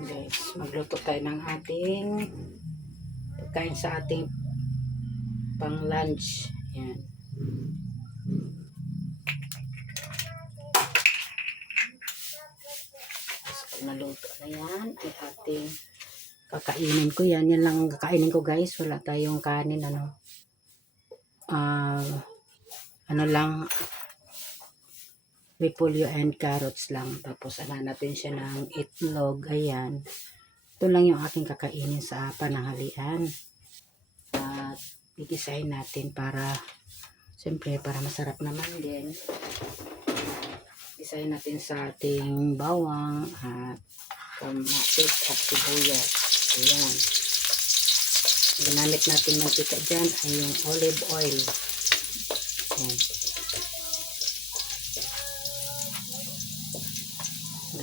Guys, magluto tayo ng ating pagkain sa ating pang lunch. Yan. So, pag naluto na yan, ay ating kakainin ko yan. Yan lang ang kakainin ko guys. Wala tayong kanin. Ano lang, repolyo and carrots lang. Tapos natin siya ng itlog. Ayan. Ito lang yung aking kakainin sa pananghalian. At igisahin natin para siyempre para masarap naman din. Isahin natin sa ating bawang at kamatis at sibuyas. Ayan. Ginamit natin mantika dyan ay yung olive oil. Ayan.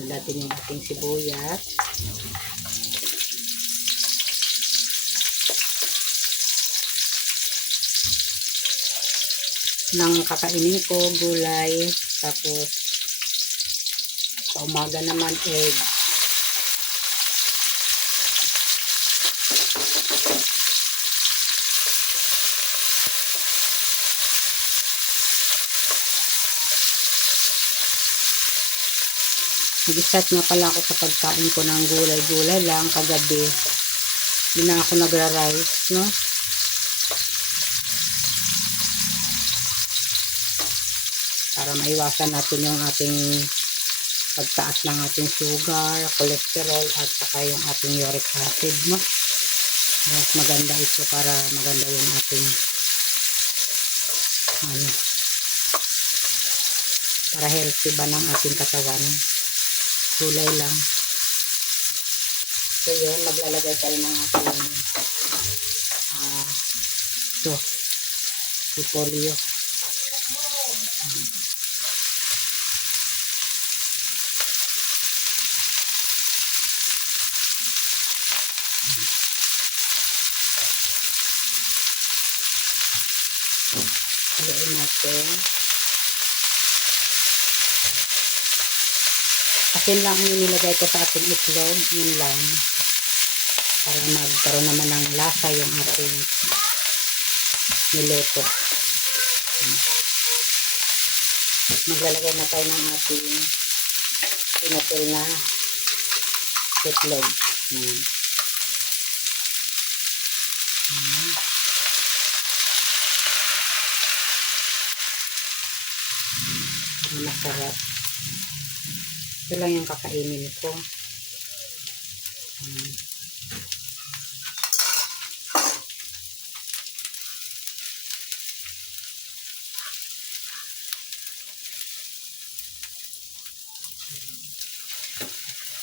Natin yung ating sibuyas. Nang kakainin ko, gulay. Tapos, sa umaga naman, egg. Nag-start nga pala ako sa pagkain ko ng gulay-gulay lang kagabi. Hindi na ako nagra-rice, no? Para maiwasan natin yung ating pagtaas ng ating sugar, cholesterol, at saka yung ating uric acid, no? Mas maganda ito para maganda yung ating para healthy ba ng ating katawan. Gulay lang. So yun, maglalagay tayo ng ating ito, repolyo. Haluin natin. Asin lang yung nilagay ko sa ating itlog. Yun lang. Para magkaroon naman ng lasa yung ating niluto. Maglalagay na tayo ng ating pinatil na itlog. Masarap. Ito lang yung kakainin ko.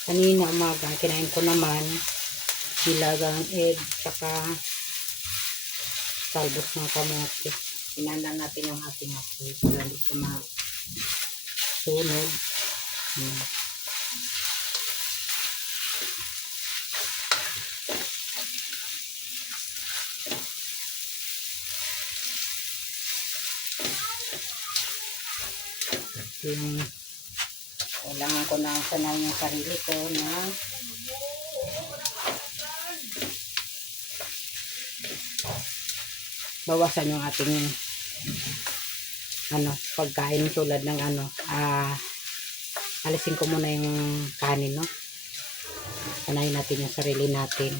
Kanina umaga, kinain ko naman nilagang egg saka talbos ng kamote. Inanda natin yung ating apoy para hindi siya masunog. Kailangan ko na sanay yung sarili ko na bawasan yung ating pagkain tulad ng alisin ko muna yung kanin, no? Sanayin natin yung sarili natin.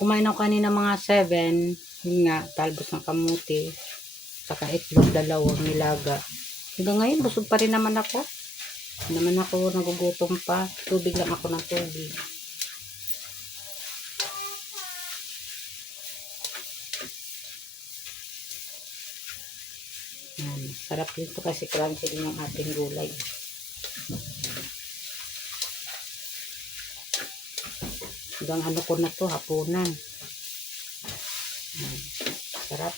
Kumain ako kanina mga 7. Yun nga, talbos ng kamuti. Saka itlog, dalawang nilaga. Hanggang ngayon, busog pa rin naman ako. Hindi naman ako nagugutom pa. Tubig lang ako ng tubig. Sarap dito kasi crunchy din yung ating gulay. Hanggang ko na to, hapunan. Sarap.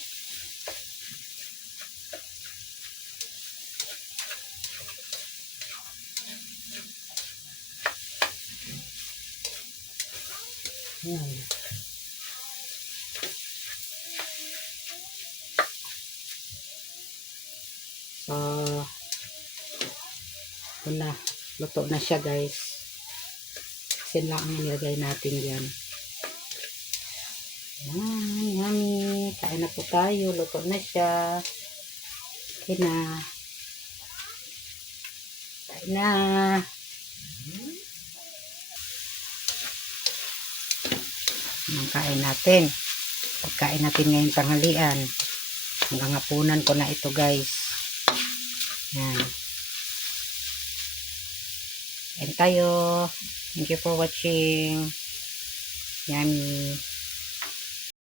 Ito na. Luto na siya guys. Sin lang ang nilagay natin yan. Yan, yummy. Kain na po tayo. Luto na siya. Okay na. Kain na. Ang kain natin. Pagkain natin ngayong tanghalian. Hanggang hapunan ko na ito guys. Yan. Kain tayo. Thank you for watching. Yummy.